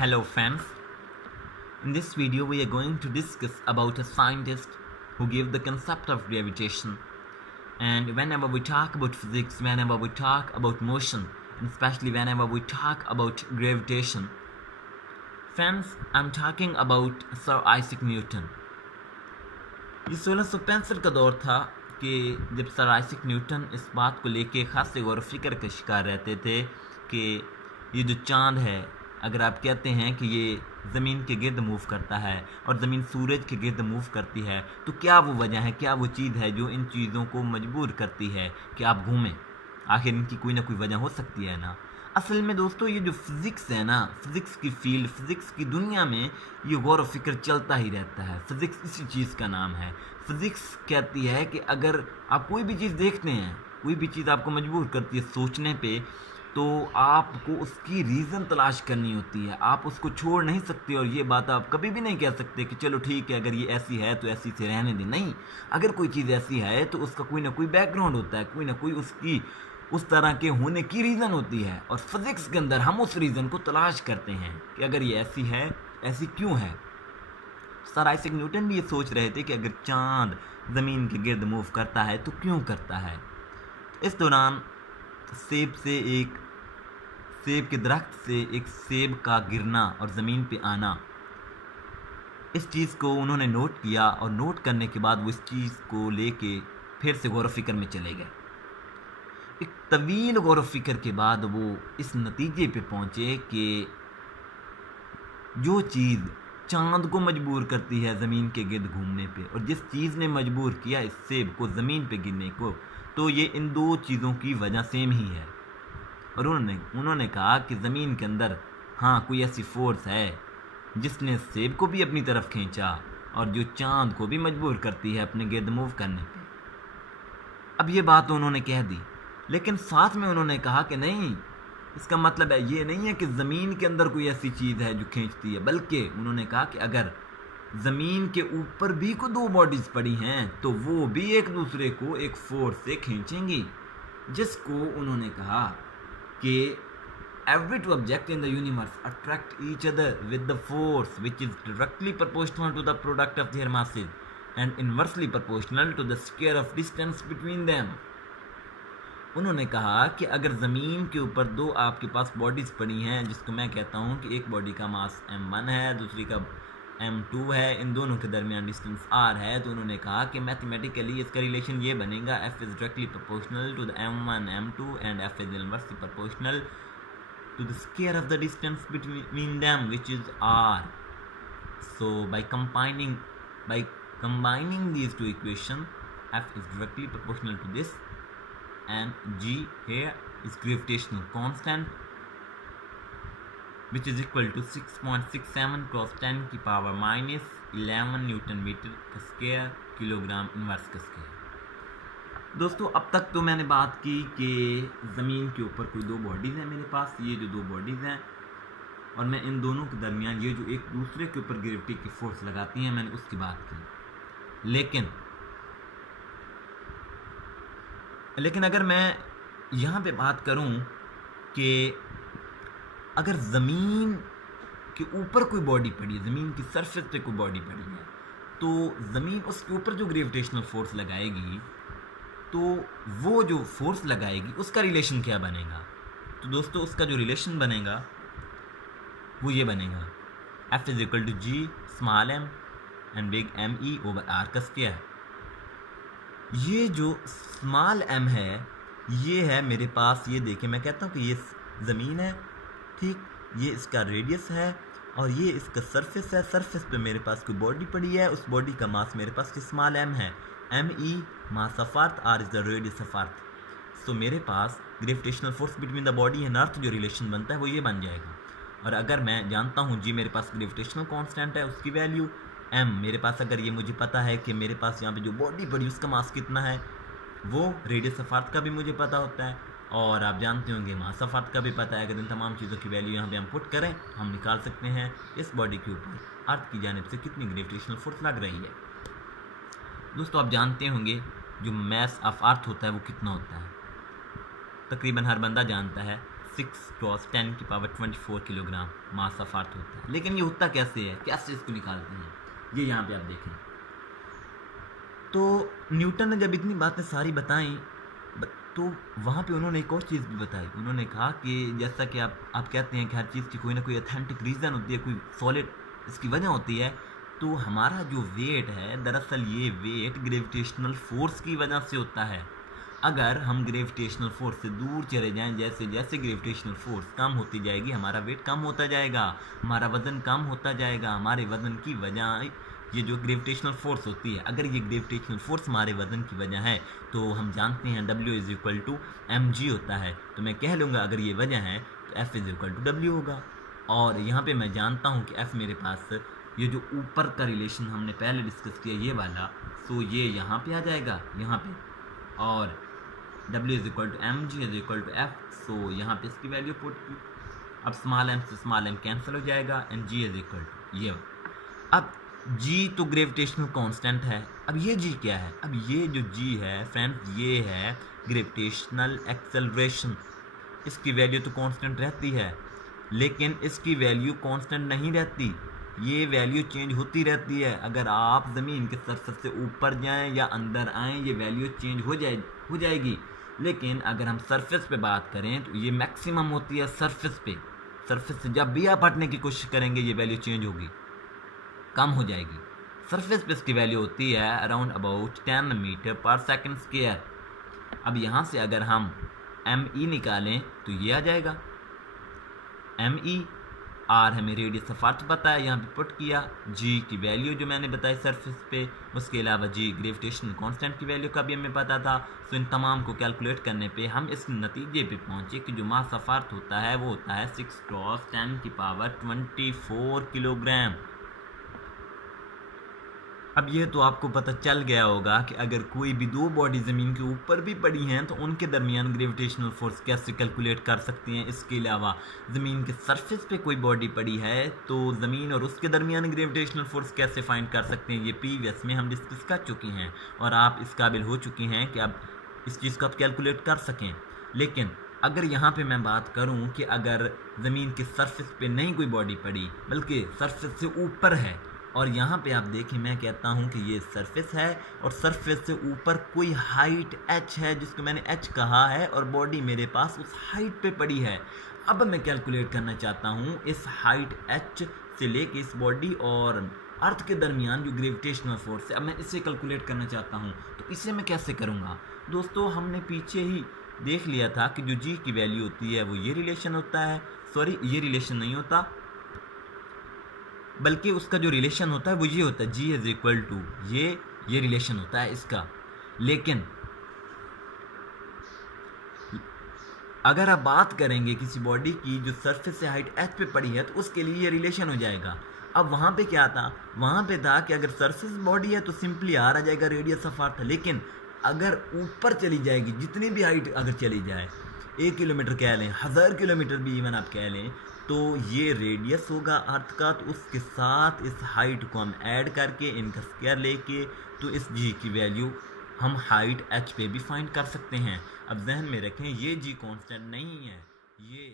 Hello friends, in this video we are going to discuss about a scientist who gave the concept of gravitation. And whenever we talk about physics, whenever we talk about motion, and especially whenever we talk about gravitation, friends, I'm talking about Sir Isaac Newton. ये 1665 का दौर था कि जब sir Isaac Newton इस बात को लेके खास गौर फिक्र का शिकार रहते थे कि ये जो चाँद है, अगर आप कहते हैं कि ये ज़मीन के गिर्द मूव करता है और ज़मीन सूरज के गिर्द मूव करती है, तो क्या वो वजह है, क्या वो चीज़ है जो इन चीज़ों को मजबूर करती है कि आप घूमें? आखिर इनकी कोई ना कोई वजह हो सकती है ना। असल में दोस्तों, ये जो फ़िज़िक्स है ना, फ़िज़िक्स की फील्ड, फ़िज़िक्स की दुनिया में ये गौर फ़िक्र चलता ही रहता है। फ़िज़िक्स इसी चीज़ का नाम है। फ़िज़िक्स कहती है कि अगर आप कोई भी चीज़ देखते हैं, कोई भी चीज़ आपको मजबूर करती है सोचने पे, तो आपको उसकी रीज़न तलाश करनी होती है। आप उसको छोड़ नहीं सकते और ये बात आप कभी भी नहीं कह सकते कि चलो ठीक है, अगर ये ऐसी है तो ऐसी से रहने दें। नहीं, अगर कोई चीज़ ऐसी है तो उसका कोई ना कोई बैकग्राउंड होता है, कोई ना कोई उसकी उस तरह के होने की रीज़न होती है, और फिज़िक्स के अंदर हम उस रीज़न को तलाश करते हैं कि अगर ये ऐसी है, ऐसी क्यों है। सर आइजैक न्यूटन भी ये सोच रहे थे कि अगर चाँद ज़मीन के गिर्द मूव करता है तो क्यों करता है। इस दौरान सेब के दरख्त से एक सेब का गिरना और ज़मीन पे आना, इस चीज़ को उन्होंने नोट किया, और नोट करने के बाद वो इस चीज़ को लेके फिर से गौर फ़िक्र में चले गए। एक तवील गौर फ़िक्र के बाद वो इस नतीजे पे पहुँचे कि जो चीज़ चाँद को मजबूर करती है ज़मीन के गिर्द घूमने पे, और जिस चीज़ ने मजबूर किया इस सेब को ज़मीन पे गिरने को, तो ये इन दो चीज़ों की वजह सेम ही है। और उन्होंने कहा कि ज़मीन के अंदर हाँ कोई ऐसी फोर्स है जिसने सेब को भी अपनी तरफ खींचा और जो चाँद को भी मजबूर करती है अपने गिर्द मूव करने पे। अब ये बात उन्होंने कह दी, लेकिन साथ में उन्होंने कहा कि नहीं, इसका मतलब है ये नहीं है कि ज़मीन के अंदर कोई ऐसी चीज़ है जो खींचती है, बल्कि उन्होंने कहा कि अगर ज़मीन के ऊपर भी को दो बॉडीज़ पड़ी हैं तो वो भी एक दूसरे को एक फोर्स से खींचेंगी, जिसको उन्होंने कहा कि every two objects in the universe attract each other with the force which is directly proportional to the product of their masses and inversely proportional to the square of distance between them. उन्होंने कहा कि अगर ज़मीन के ऊपर दो आपके पास bodies पड़ी हैं, जिसको मैं कहता हूँ कि एक बॉडी का मास m1 है, दूसरी का m2 है, इन दोनों के दरमियान डिस्टेंस r है, तो उन्होंने कहा कि मैथमेटिकली इसका रिलेशन ये बनेगा, f is directly proportional to the m1 m2 and f is inversely proportional to the square of the distance between them, which is r. So by combining these two equations, f is directly proportional to this, and g here is gravitational constant, which is equal to 6.67 cross 10 की power minus 11 Newton metre का square kilogram inverse का square. दोस्तों, अब तक तो मैंने बात की कि ज़मीन के ऊपर कोई दो बॉडीज़ हैं मेरे पास, ये जो दो बॉडीज़ हैं, और मैं इन दोनों के दरमियान ये जो एक दूसरे के ऊपर ग्रेविटी की फोर्स लगाती हैं, मैंने उसकी बात की। लेकिन अगर मैं यहाँ पे बात करूँ कि अगर ज़मीन के ऊपर कोई बॉडी पड़ी है, ज़मीन की सरफेस पे कोई बॉडी पड़ी है, तो ज़मीन उसके ऊपर जो ग्रेविटेशनल फोर्स लगाएगी, तो वो जो फोर्स लगाएगी उसका रिलेशन क्या बनेगा? तो दोस्तों, उसका जो रिलेशन बनेगा वो ये बनेगा, F is equal to G small m and big ME over R का स्क्वायर। ये जो स्मॉल m है, ये है मेरे पास, ये देखिए मैं कहता हूँ कि ये ज़मीन है, ठीक, ये इसका रेडियस है और ये इसका सरफेस है। सरफेस पे मेरे पास कोई बॉडी पड़ी है, उस बॉडी का मास मेरे पास स्मॉल m है, ME mass of earth, R is the radius of earth. So मेरे पास gravitational force between the body and earth जो रिलेशन बनता है वो ये बन जाएगा। और अगर मैं जानता हूँ जी मेरे पास ग्रेविटेशनल कांस्टेंट है, उसकी वैल्यू m, मेरे पास अगर ये मुझे पता है कि मेरे पास यहाँ पे जो बॉडी पड़ी उसका मास कितना है, वो रेडियस ऑफ अर्थ का भी मुझे पता होता है, और आप जानते होंगे मास ऑफ अर्थ का भी पता है। अगर इन तमाम चीज़ों की वैल्यू यहाँ पे हम पुट करें, हम निकाल सकते हैं इस बॉडी के ऊपर अर्थ की जानिब से कितनी ग्रेविटेशनल फोर्स लग रही है। दोस्तों, आप जानते होंगे जो मास ऑफ अर्थ होता है वो कितना होता है, तकरीबन हर बंदा जानता है 6 क्रॉस 10 की पावर 24 किलोग्राम मास ऑफ अर्थ होता है। लेकिन ये होता कैसे है, कैसे इसको निकालते हैं, ये यहाँ पे आप देखें। तो न्यूटन ने जब इतनी बातें सारी बताई तो वहाँ पे उन्होंने एक और चीज़ भी बताई। उन्होंने कहा कि जैसा कि आप कहते हैं कि हर चीज़ की कोई ना कोई अथेंटिक रीज़न होती है, कोई सॉलिड इसकी वजह होती है। तो हमारा जो वेट है, दरअसल ये वेट ग्रेविटेशनल फोर्स की वजह से होता है। अगर हम ग्रेविटेशनल फोर्स से दूर चले जाएं, जैसे जैसे ग्रेविटेशनल फोर्स कम होती जाएगी, हमारा वेट कम होता जाएगा, हमारा वज़न कम होता जाएगा। हमारे वज़न की वजह ये जो ग्रेविटेशनल फोर्स होती है, अगर ये ग्रेविटेशनल फोर्स हमारे वज़न की वजह है तो हम जानते हैं W = mg होता है। तो मैं कह लूँगा अगर ये वजह है तो F = W होगा। और यहाँ पे मैं जानता हूँ कि F मेरे पास, ये जो ऊपर का रिलेशन हमने पहले डिस्कस किया ये वाला, तो ये यहाँ पे आ जाएगा यहाँ पे, और W = mg = F। सो यहाँ पे इसकी वैल्यू पुट की। अब स्मॉल m से स्मॉल m कैंसिल हो जाएगा एंड G = ये। अब G तो ग्रेविटेशनल कांस्टेंट है। अब ये G क्या है? अब ये जो G है फ्रेंड्स, ये है ग्रेविटेशनल एक्सेलरेशन। इसकी वैल्यू तो कांस्टेंट रहती है, लेकिन इसकी वैल्यू कांस्टेंट नहीं रहती, ये वैल्यू चेंज होती रहती है। अगर आप ज़मीन के सरफेस से ऊपर जाएं या अंदर आएँ, ये वैल्यू चेंज हो जाएगी। लेकिन अगर हम सरफेस पे बात करें तो ये मैक्सिमम होती है सरफेस पे। सरफेस से जब भी आप हटने की कोशिश करेंगे ये वैल्यू चेंज होगी, कम हो जाएगी। सरफेस पे इसकी वैल्यू होती है अराउंड अबाउट 10 मीटर/सेकंड स्क्वायर। अब यहाँ से अगर हम ME निकालें तो ये आ जाएगा ME। R हमें रेडियस ऑफ अर्थ पता है, यहाँ पे पुट किया। G की वैल्यू जो मैंने बताई सरफेस पे, उसके अलावा G ग्रेविटेशनल कांस्टेंट की वैल्यू का भी हमें पता था। तो इन तमाम को कैलकुलेट करने पे हम इस नतीजे पे पहुँचे कि जो मास ऑफ अर्थ होता है वो होता है 6 क्रॉस 10 की पावर 24 किलोग्राम। अब ये तो आपको पता चल गया होगा कि अगर कोई भी दो बॉडी ज़मीन के ऊपर भी पड़ी हैं तो उनके दरमियान ग्रेविटेशनल फोर्स कैसे कैलकुलेट कर सकते हैं। इसके अलावा ज़मीन के सरफेस पे कोई बॉडी पड़ी है तो ज़मीन और उसके दरमियान ग्रेविटेशनल फोर्स कैसे फाइंड कर सकते हैं, ये प्रीवियस में हम डिस्कस कर चुके हैं और आप इस काबिल हो चुके हैं कि आप इस चीज़ को आप कैलकुलेट कर सकें। लेकिन अगर यहाँ पे मैं बात करूँ कि अगर ज़मीन के सरफेस पे नहीं कोई बॉडी पड़ी बल्कि सरफेस से ऊपर है, और यहाँ पे आप देखिए मैं कहता हूँ कि ये सरफेस है और सरफेस से ऊपर कोई हाइट h है जिसको मैंने h कहा है, और बॉडी मेरे पास उस हाइट पे पड़ी है। अब मैं कैलकुलेट करना चाहता हूँ इस हाइट h से लेके इस बॉडी और अर्थ के दरमियान जो ग्रेविटेशनल फोर्स है, अब मैं इसे कैलकुलेट करना चाहता हूँ। तो इसे मैं कैसे करूँगा? दोस्तों हमने पीछे ही देख लिया था कि जो G की वैल्यू होती है वो ये रिलेशन होता है, सॉरी ये रिलेशन नहीं होता बल्कि उसका जो रिलेशन होता है वो ये होता है G = ये रिलेशन होता है इसका। लेकिन अगर आप बात करेंगे किसी बॉडी की जो सरफेस से हाइट h पे पड़ी है तो उसके लिए ये रिलेशन हो जाएगा। अब वहाँ पे क्या था? वहाँ पे था कि अगर सरफेस बॉडी है तो सिंपली R आ जाएगा रेडियस ऑफ अर्थ। लेकिन अगर ऊपर चली जाएगी, जितनी भी हाइट अगर चली जाए, 1 किलोमीटर कह लें, 1000 किलोमीटर भी इवन आप कह लें, तो ये रेडियस होगा अर्थ का, तो उसके साथ इस हाइट को हम ऐड करके इनका स्क्वायर लेके तो इस G की वैल्यू हम हाइट h पे भी फाइंड कर सकते हैं। अब जहन में रखें ये G कांस्टेंट नहीं है, ये